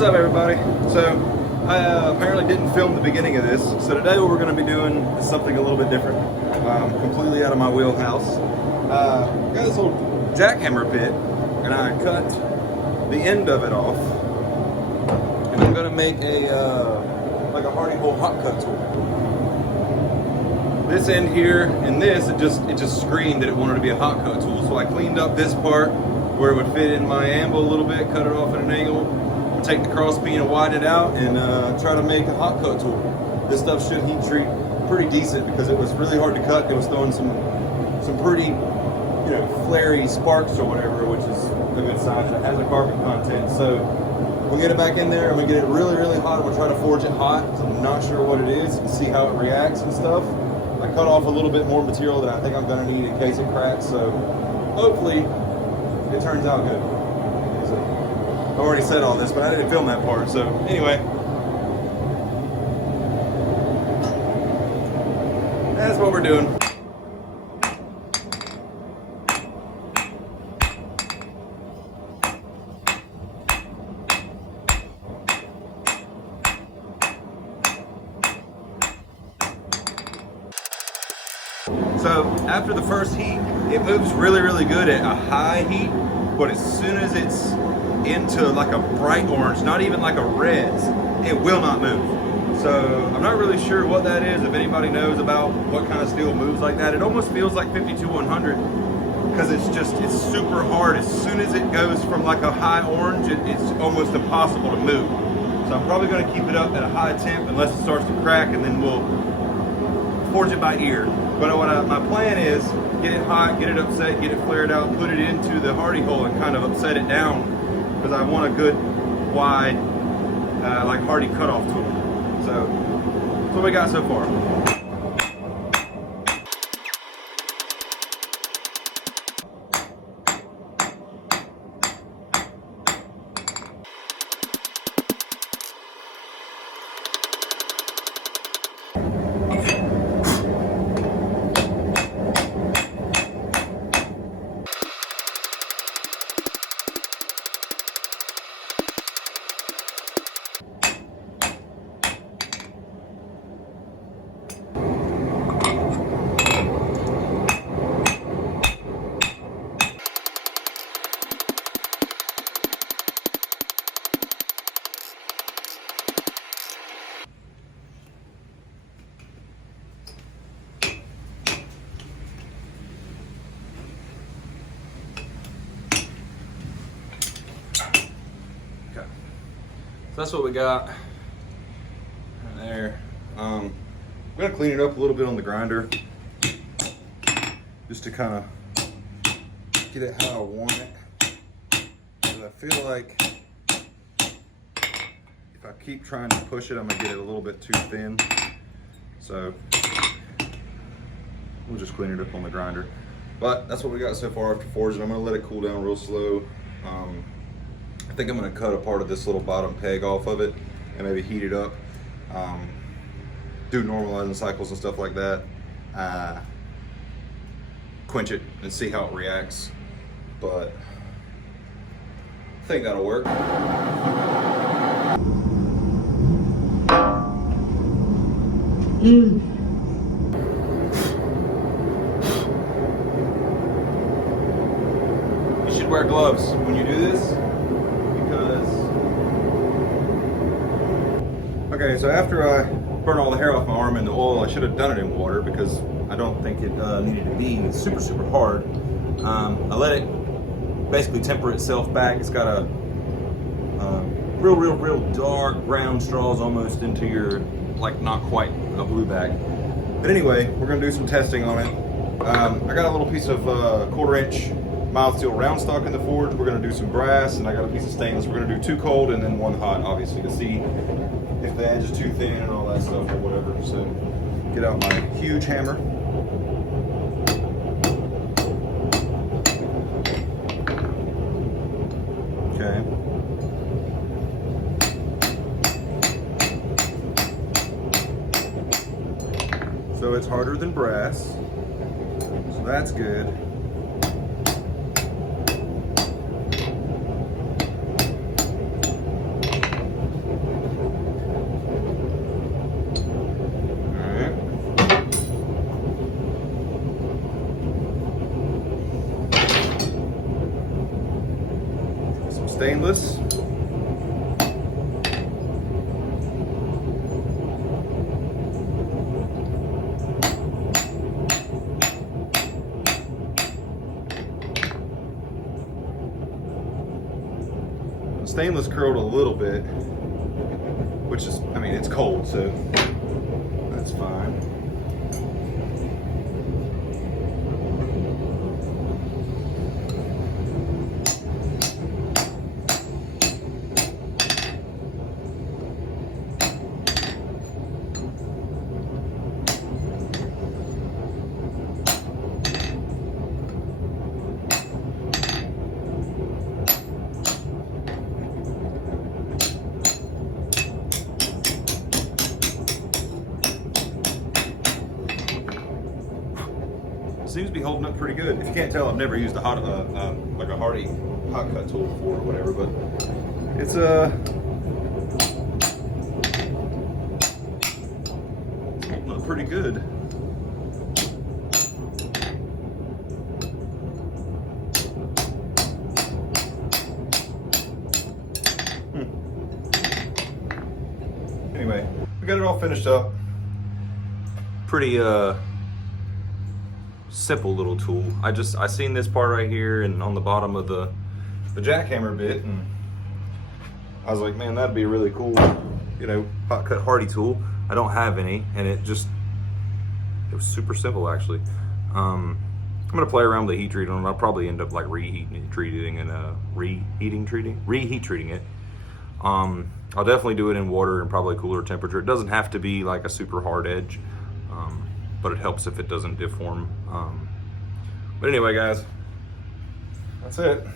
What's up, everybody? So I apparently didn't film the beginning of this, so today what we're going to be doing is something a little bit different, completely out of my wheelhouse. Got this little jackhammer bit, and I cut the end of it off, and I'm going to make a like a hardy hole hot cut tool. This end here and this, it just screamed that it wanted to be a hot cut tool, so I cleaned up this part where it would fit in my anvil a little bit, cut it off at an angle, take the cross beam and widen it out, and try to make a hot cut tool. This stuff should heat treat pretty decent because it was really hard to cut. It was throwing some pretty, flary sparks or whatever, which is a good sign that it has a carbon content. So we'll get it back in there and we get it really, really hot, and we'll try to forge it hot. So I'm not sure what it is and see how it reacts and stuff. I cut off a little bit more material than I think I'm going to need in case it cracks. So hopefully it turns out good. I already said all this, but I didn't film that part. So anyway, that's what we're doing. So after the first heat, it moves really, really good at a high heat, but as soon as it's into like a bright orange, not even like a red, it will not move. So I'm not really sure what that is. If anybody knows about what kind of steel moves like that, it almost feels like 52100 because it's super hard. As soon as it goes from like a high orange, it's almost impossible to move. So I'm probably going to keep it up at a high temp unless it starts to crack, and then we'll forge it by ear. But my plan is get it hot, get it upset, get it flared out, put it into the hardy hole and kind of upset it down, because I want a good wide like hardy cutoff tool. So that's what we got so far. So that's what we got right there. I'm gonna clean it up a little bit on the grinder just to kind of get it how I want it. Because I feel like if I keep trying to push it, I'm gonna get it a little bit too thin. So we'll just clean it up on the grinder. But that's what we got so far after forging. I'm gonna let it cool down real slow. I think I'm going to cut a part of this little bottom peg off of it and maybe heat it up, do normalizing cycles and stuff like that, quench it and see how it reacts, but I think that'll work. You should wear gloves when you do this. Okay, so after I burn all the hair off my arm in the oil, I should have done it in water because I don't think it needed to be. It's super, super hard. I let it basically temper itself back. It's got a real dark brown straws almost into your, like, not quite a blue back. But anyway, we're gonna do some testing on it. I got a little piece of 1/4 inch mild steel round stock in the forge. We're gonna do some brass, and I got a piece of stainless. We're gonna do 2 cold and then 1 hot, obviously, to see if the edge is too thin and all that stuff or whatever. So get out my huge hammer. Okay. So it's harder than brass, so that's good. stainless. Stainless curled a little bit, which is, I mean, it's cold, so that's fine. Seems to be holding up pretty good. If you can't tell, I've never used a like a Hardy hot cut tool before or whatever, but it's holding up pretty good. Anyway, we got it all finished up. Pretty simple little tool. I seen this part right here and on the bottom of the jackhammer bit, and I was like, man, that'd be a really cool, you know, hot cut Hardy tool. I don't have any, and it was super simple actually. I'm gonna play around with the heat treating, and I'll probably end up like reheat treating it. I'll definitely do it in water and probably cooler temperature. It doesn't have to be like a super hard edge, but it helps if it doesn't deform. But anyway, guys, that's it.